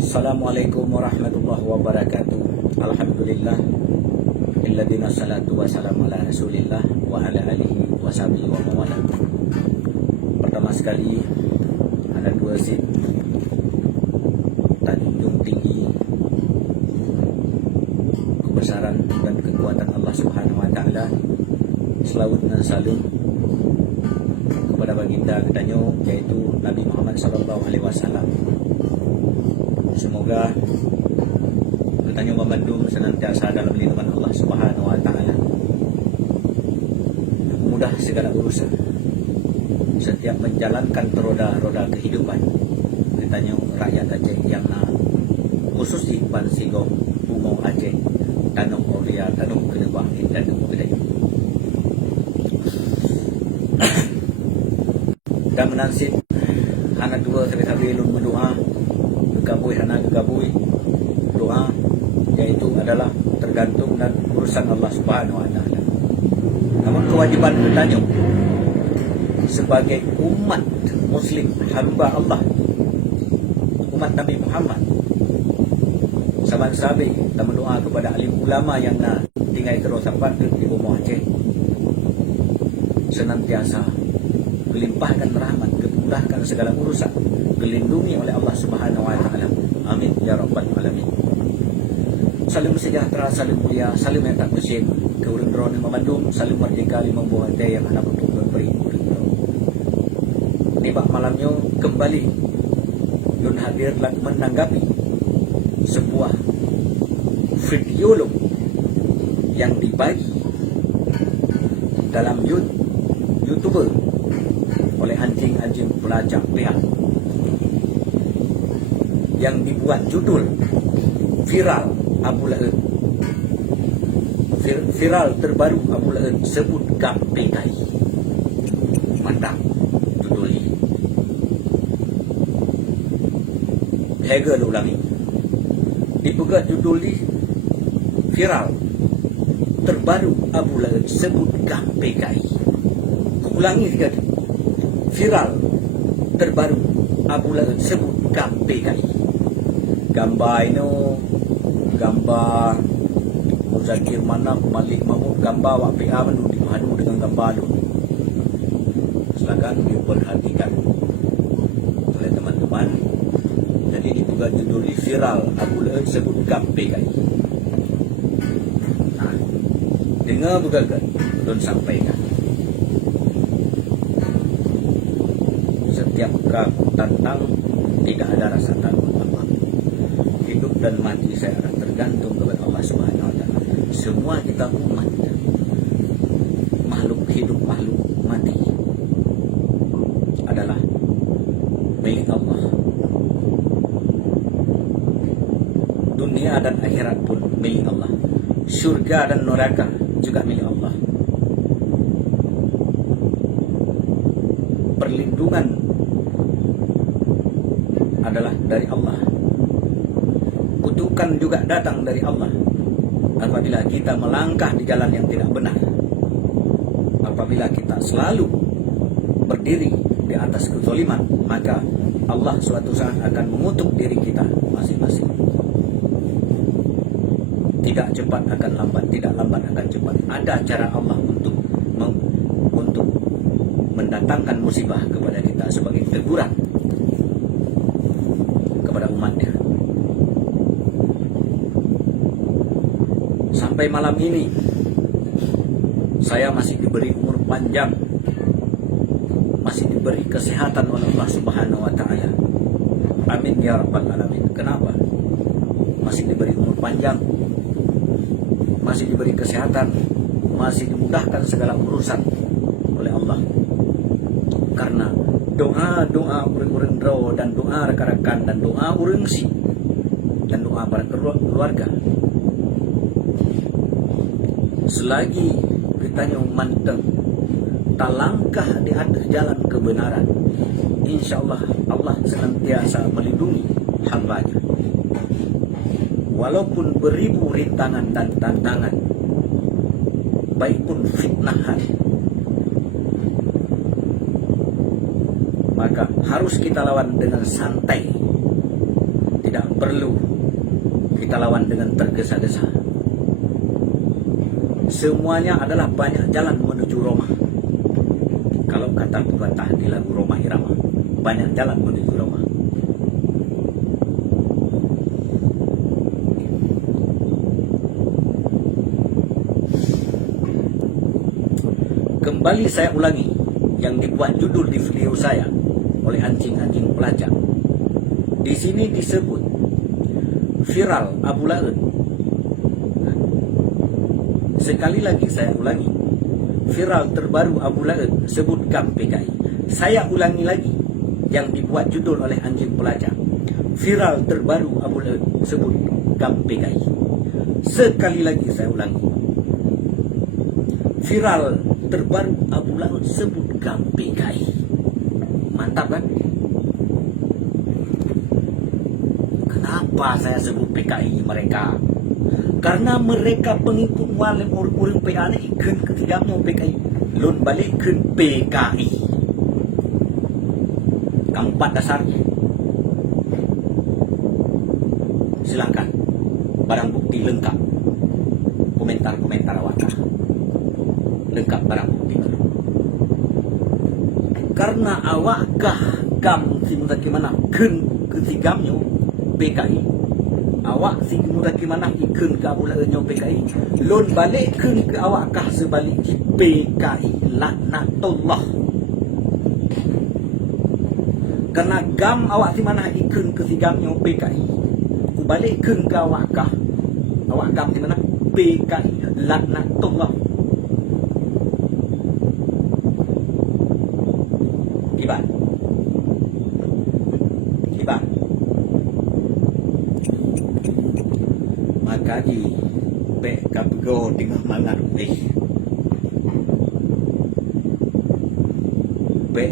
Assalamualaikum warahmatullahi wabarakatuh. Alhamdulillah illadina salatu wassalamu ala rasulillah wa ala alihi wa sahbihi wa mawala. Pertama sekali ada dua sih tanjung tinggi kebesaran dan kekuatan Allah Subhanahu wa taala. Selawat dan salam kepada baginda kita yaitu Nabi Muhammad sallallahu alaihi wasallam. Semoga kita membantu senantiasa dalam lindungan Allah Subhanahu wa taala. Mudah segala urusan. Setiap menjalankan roda-roda kehidupan. Kita rakyat Aceh yang khusus di Pansigong, Bumau Aceh, Tanung Oria, Tanung Kenebang, dan Tanung Gede. Dan menansib anak dua kali belum berdoa gegabui hana gegabui doa, yaitu adalah tergantung dan urusan Allah Subhanahu wa taala. Namun kewajiban kita sebagai umat muslim hamba Allah, umat Nabi Muhammad saban sabi kita berdoa kepada alim ulama yang tinggal terus sampai di Bumau Aceh, senantiasa melimpahkan rahmat, memudahkan segala urusan, dilindungi oleh Allah Subhanahu wa taala. Amin ya rabbal alamin. Salam sejahtera, salam mulia, salam yang tak bersih ke urang drone memandung, salam merdeka lima buah hati yang anak untuk memberi urang drone. Tiba malamnya kembali Yun hadir dan menanggapi sebuah video yang dibagi dalam YouTuber oleh anjing-anjing pelacak pihak yang dibuat judul viral Abu Laed. Viral terbaru Abu Laed sebut gap PKI. Mantap judul ini. Hegel ulangi. Dipegat judul ini viral terbaru Abu Laed sebut gap PKI. Ulangi sekali. Viral terbaru Abu Laed sebut gap PKI. Gambar ini gambar Muzakir Manaf Malik Mahmud, gambar wak PA menudih madu dengan gambar itu. Silakan diperhatikan oleh teman-teman. Jadi dibuka judul ini viral Abu Laed sebut gap PKI. Nah, dengar bukan dan sampaikan. Setiap keraguan tentang tidak ada rasa takut Allah. Hidup dan mati saya akan tergantung kepada Allah Subhanahu wa taala. Semua kita umat, makhluk hidup, makhluk mati adalah milik Allah. Dunia dan akhirat pun milik Allah. Surga dan neraka juga milik Allah. Perlindungan adalah dari Allah. Kutukan juga datang dari Allah apabila kita melangkah di jalan yang tidak benar. Apabila kita selalu berdiri di atas kezaliman, maka Allah suatu saat akan mengutuk diri kita masing-masing. Tidak cepat akan lambat, tidak lambat akan cepat. Ada cara Allah untuk mendatangkan musibah kepada kita sebagai teguran kepada umatnya. Sampai malam ini saya masih diberi umur panjang, masih diberi kesehatan oleh Allah Subhanahu wa taala. Amin ya rabbal alamin. Kenapa? Masih diberi umur panjang, masih diberi kesehatan, masih dimudahkan segala urusan oleh Allah. Karena doa-doa urang draw dan doa rekan-rekan dan doa urang si dan doa para keluarga, selagi kita manteng talangkah di atas jalan kebenaran, insya Allah Allah senantiasa melindungi hamba-Nya. Walaupun beribu rintangan dan tantangan, baik pun fitnahan, maka harus kita lawan dengan santai, tidak perlu kita lawan dengan tergesa-gesa. Semuanya adalah banyak jalan menuju Roma. Kalau kata pepatah di lagu Roma Irama, banyak jalan menuju Roma. Kembali saya ulangi yang dibuat judul di video saya oleh anjing-anjing pelacak. Di sini disebut viral Abu Laed. Sekali lagi saya ulangi, viral terbaru Abu Laed sebut GAM PKI. Saya ulangi lagi yang dibuat judul oleh anjing pelacak. Viral terbaru Abu Laed sebut GAM PKI. Sekali lagi saya ulangi, viral terbaru Abu Laed sebut GAM PKI. Mantap kan? Kenapa saya sebut PKI mereka? Karena mereka pengikut walim orang-orang PKI ikan ketiganya PKI. Lun balik ke PKI. Keempat dasarnya. Silakan. Barang bukti lengkap. Komentar-komentar awak. Lengkap barang bukti. Karena awak GAM si muda gimana ketigamnya PKI. Awak si muda gimana ikun ke Abu Laed PKI. Lon balik ke awak sebalik di PKI. Laknatullah. Karena GAM awak si mana ikun ketigamnya PKI. Ku balik ke awak awak GAM si mana PKI. Laknatullah. Iban. Maka di kapgo tengah mangat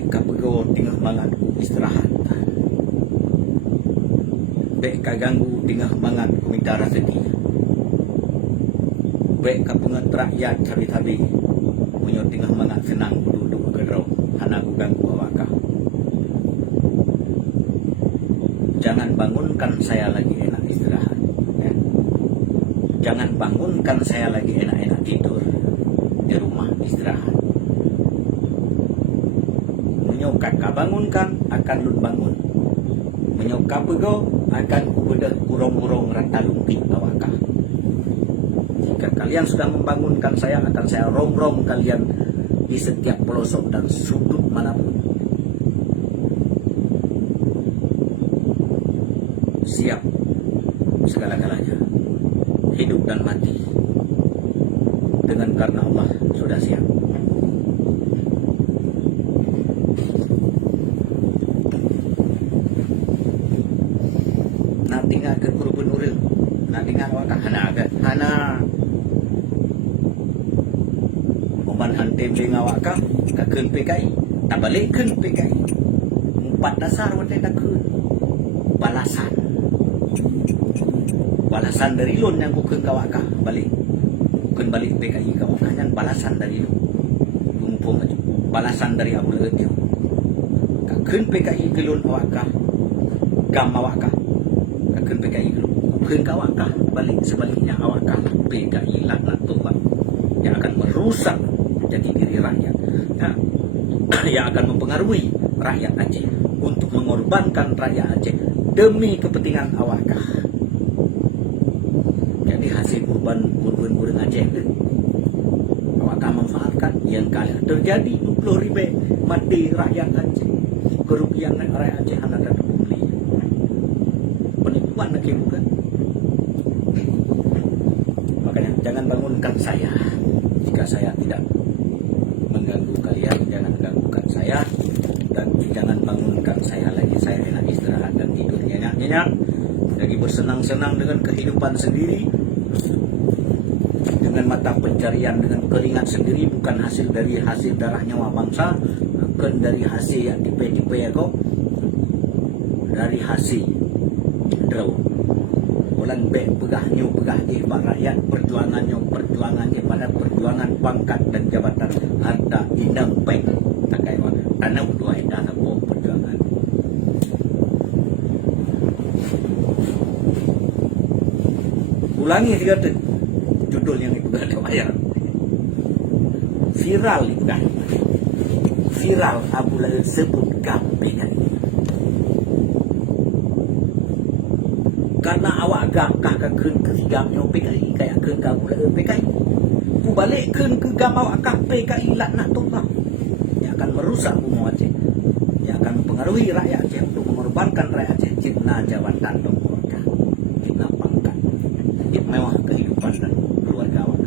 kapgo tengah mangat istirahat. Kaganggu tengah mangat minta rezeki. Kapungan rakyat cari tabi punya tengah mangat senang duduk gerau. Hana ku ganggu awak. Jangan bangunkan saya lagi enak istirahat. Ya. Jangan bangunkan saya lagi enak-enak tidur di rumah istirahat. Menyokak bangunkan akan lun bangun. Menyokak pego akan kubedah kurong-kurong rata lumpi awak. Jika kalian sudah membangunkan saya, akan saya rom-rom kalian di setiap pelosok dan sudut manapun. Siap segala-galanya, hidup dan mati, dengan karena Allah sudah siap. Nak tinggal ke Kurubun Nuril, nak tinggal awak hana Oman hantem dengan awak ke PKI, tak balik ke PKI. 4 dasar wadah tak ke balasan dari lon yang bukan kawakah balik bukan balik PKI kawakah yang balasan dari lu lumpung aja balasan dari Abu Laed dia kakun PKI ke lon awakah GAM awakah kakun PKI ke lon bukan kawakah balik sebaliknya awakah PKI laknatullah yang akan merusak jati diri rakyat ya, yang akan mempengaruhi rakyat Aceh untuk mengorbankan rakyat Aceh demi kepentingan awakah. Jadi hasil kurban Aceh itu awakah memanfaatkan yang kalian terjadi 20.000 mati rakyat Aceh, kerugian rakyat Aceh anak dan beli penipuan lagi bukan. Makanya jangan bangunkan saya jika saya tidak mengganggu kalian, jangan ganggukan saya dan jangan bangunkan saya lagi. Saya enak istirahat dan tidur nyenyak-nyenyak, lagi bersenang-senang dengan kehidupan sendiri, dengan mata pencarian, dengan keringat sendiri, bukan hasil dari hasil darah nyawa bangsa, bukan dari hasil yang tipe-tipe ya kok, dari hasil draw. Orang pegahnya pak rakyat, perjuangannya pada perjuangan pangkat dan jabatan harta indang baik tak kayak tanah dua indah perjuangan. ulangi tiga tu. Judul yang itu gak ada bayar. Viral itu kan. Viral Abu Lahab sebut gam PKI. Karena awak gam kah keun ke gamnya PKI kayak keun ke Abu Lahab PKI. Ku balik keun ke gam awak kah PKI laknatullah. Yang akan merusak bumi Aceh. Yang akan mempengaruhi rakyat Aceh untuk mengorbankan rakyat Aceh. Fitnah jabatan dan keluarga. Fitnah pangkat. Fitnah mewah kehidupan dan keluarga awak.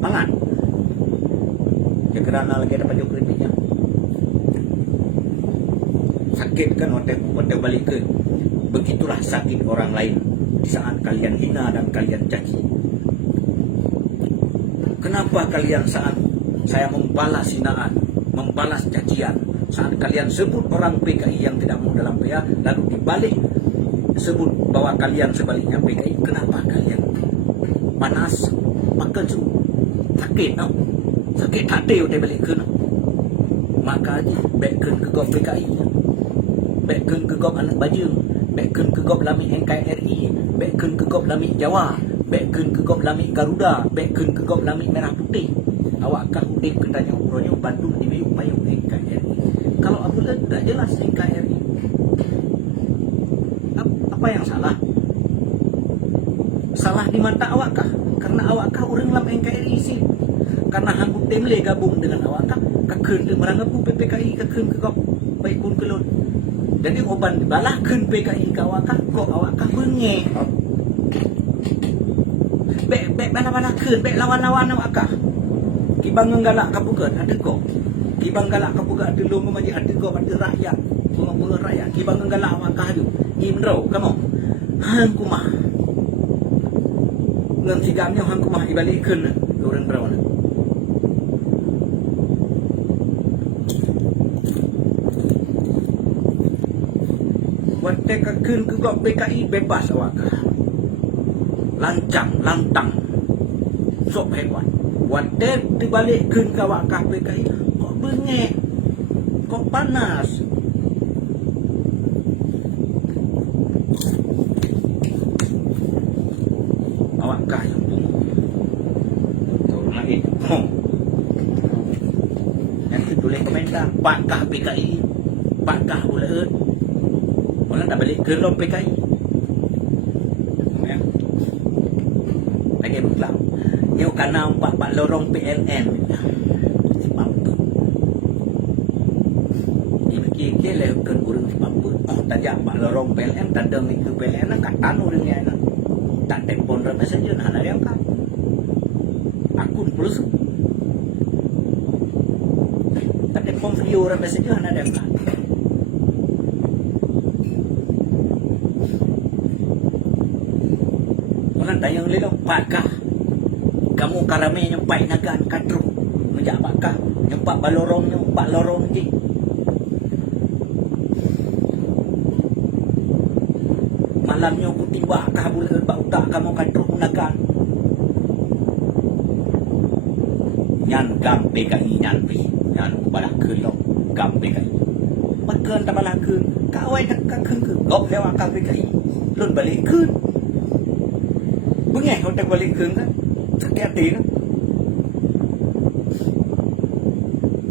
Mangan. Ya kerana lagi ada pajak kritiknya. Sakit kan waktu balik ke. Begitulah sakit orang lain di saat kalian hina dan kalian caci. Kenapa kalian saat saya membalas hinaan, membalas cacian, saat kalian sebut orang PKI yang tidak mau dalam PA, lalu dibalik sebut bahwa kalian sebaliknya PKI, kenapa kalian panas, makan su, sakit no? Sakit hati udah balik ke no? Maka aja bekun ke gop PKI, bekun ke gop anak bajang, bekun ke gop lami NKRI, bekun ke gop lami Jawa, bekun ke gop lami Garuda, bekun ke gop lami Merah Putih. Awak kah udip ketanya umrohnya Bandung di Meyuk Payung NKRI. Kalau Abu Lahab tidak jelas NKRI. Apa yang salah? Salah di mata awak kah? Karena awak kah orang lam NKRI sih. Karena hanggup temle gabung dengan awak kah? Kakun ke merangapu PPKI kakun ke kau baik pun kelun. Jadi oban balahkan PKI ke awak kah? Kok awak kah bengek? Bek mana-mana kun, bek lawan-lawan awak kah? Kibang galak kapugat ada kok. Kibang galak kapugat ada lu memaji ada kok ada rakyat. Bunga-bunga rakyat. Kibang galak awak kah tu. Imrau kamu. Hang kumah. Ngan sigamnya hang kumah ibalikkeun urang perawan. Wate kakeun ke gok PKI bebas awak kah. Lancang, lantang. Sok hebat. Wate dibalikkeun ke awak kah PKI kok bengek. Kok panas. Awak kah yang bunga. Tahu lagi. Nanti tulis komentar. Pak kah PKI? Pak kah Abu Lahab? Orang tak balik ke dalam PKI. Ya. Lagi berkelam. Nyok karena pak lorong PLN. Sebab tu. Ini kira-kira kan urang sebab tu. Oh, tajak pak lorong PLN. Tanda minggu PLN kat tanu dengan tak telefon ramai saja. Nah, ada yang kan. Akun plus. Tak telefon video ramai saja. Nah, ada yang kan. Orang tanya lelok, Pakkah kamu karame nyempai nagan kadru menjak Pakkah nyempak balorong nyempak lorong je. Malamnya aku tiba kah Abu Lahab utak kamu kadru nagan. Nyan gam PKI nyan pi nyan balah kelok gam PKI. Makan tak balah keun kawai nak keun ke gop lewat ka PKI lun balik keun. Bengek kalau tak balik keun kan sakit hati kan.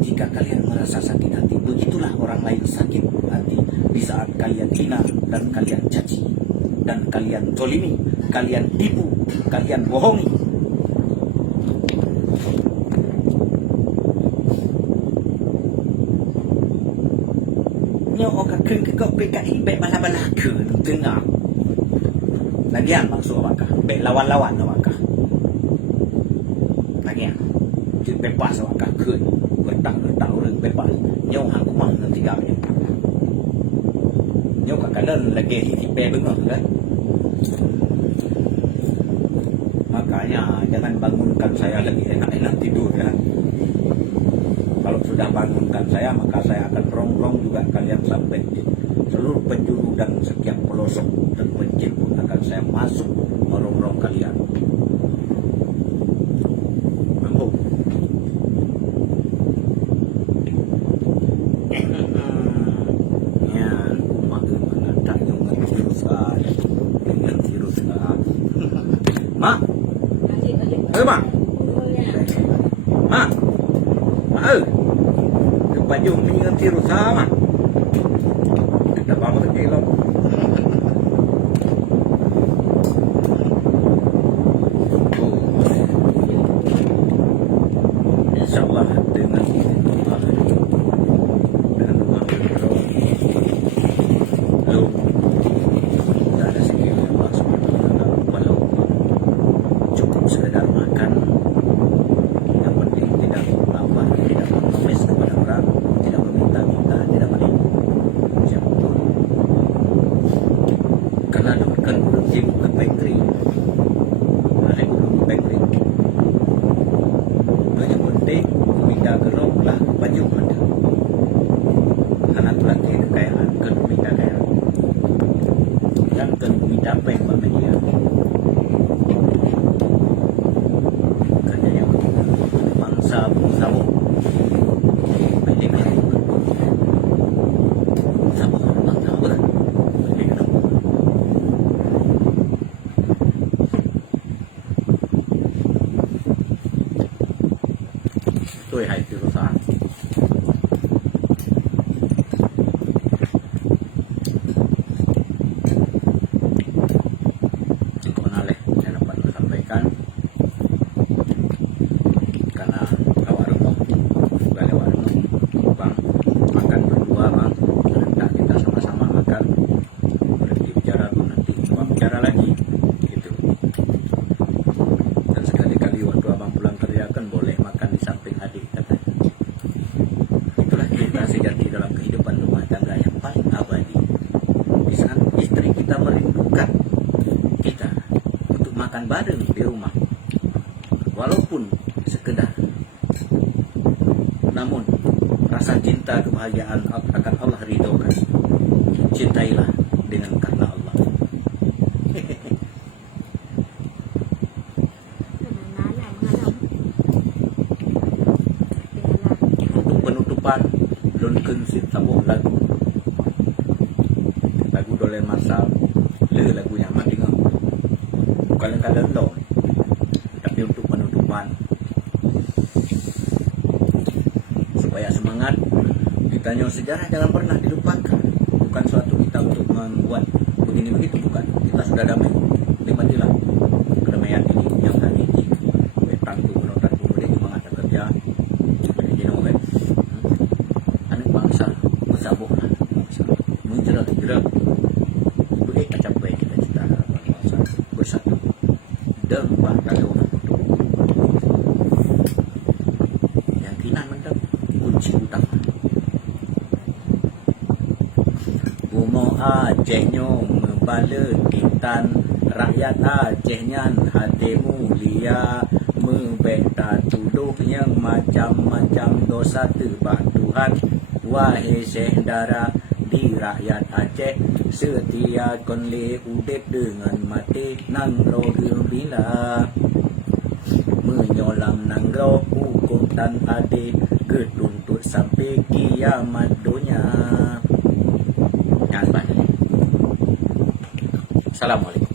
Jika kalian merasa sakit hati, begitulah orang lain sakit hati di saat kalian hina dan kalian caci dan kalian zolimi, kalian tipu, kalian bohongi. Nyo oka keun ke kau PKI baik bala-bala keun tengah. Lagian maksud awak kah? Baik lawan-lawan awak kah? Lagian jadi bebas awak kah keun gertak-gertak orang bebas. Nyo hang kumang nanti kami. Nyo kat kanan lagi tipe bengah kan. Makanya jangan bangunkan saya lagi enak-enak tidur kan. Kalau sudah bangunkan saya maka saya akan rongrong juga kalian sampai di seluruh penjuru dan setiap pelosok dan masjid pun akan saya masuk merongrong kalian. Mampu. Ya, makan mana tak yang ngerti. Mak. Mak. Mak. Kepajung mengingat tiru sama. Kita bawa ke kilo. Insyaallah dengan lalu tidak ada skill yang Allah Subhanahu wa taala walau cukup sekedar makan, yang penting tidak lapar, tidak mengemis kepada orang, tidak meminta-minta, tidak menipu. Siap betul. Karena kan udah sibuk ke pantry, ada udah ke pantry. Banyak penting minta gerok lah baju ada. Anak laki kekayaan kan minta kaya. Dan kan minta apa yang Mbak Media. Katanya bangsa sabuk. Ini kan sabuk bangsa apa? Ini kan. Tôi hay tiêu sản. Saya dapat sampaikan karena warung juga lewat bang makan berdua bang, hendak kita sama-sama makan, berhenti bicara bang, nanti coba bicara lagi gitu. Dan sekali-kali waktu abang pulang kerja kan boleh makan di samping adik katanya. Itulah cerita sejati dalam kehidupan rumah tangga yang paling abadi. Di saat istri kita merindukan kita untuk makan bareng di rumah, walaupun sekedar, namun rasa cinta kebahagiaan akan Allah ridhokan. Cintailah dengan karena Allah. Untuk penutupan Lunken Sit Sabuk lagu Dolen Masal le lagunya mati nggak? Bukan kalian tahu, tapi untuk penutupan supaya semangat, ditanya sejarah jangan pernah dilupakan. Bukan suatu kita untuk membuat begini begitu, bukan. Kita sudah damai, nikmatilah kedamaian ini yang hari ini. Tangguh penonton kemudian semangat kerja, jadi nongol. Anak bangsa bersabuk lah, menjerat-jerat. Capai cita-cita bangsa bersatu dan kalau keyakinan mendak kunci utama. Umo Acehnya membala titan, rakyat Acehnya hati mulia, membeta tuduh yang macam-macam dosa tebak Tuhan. Wahai Syekh Dara di rakyat Aceh, setia kon le udep dengan mati nangro gembira, menyolam nangro hukum tan ade, ketuntut sampai kiamat dunia. Assalamualaikum.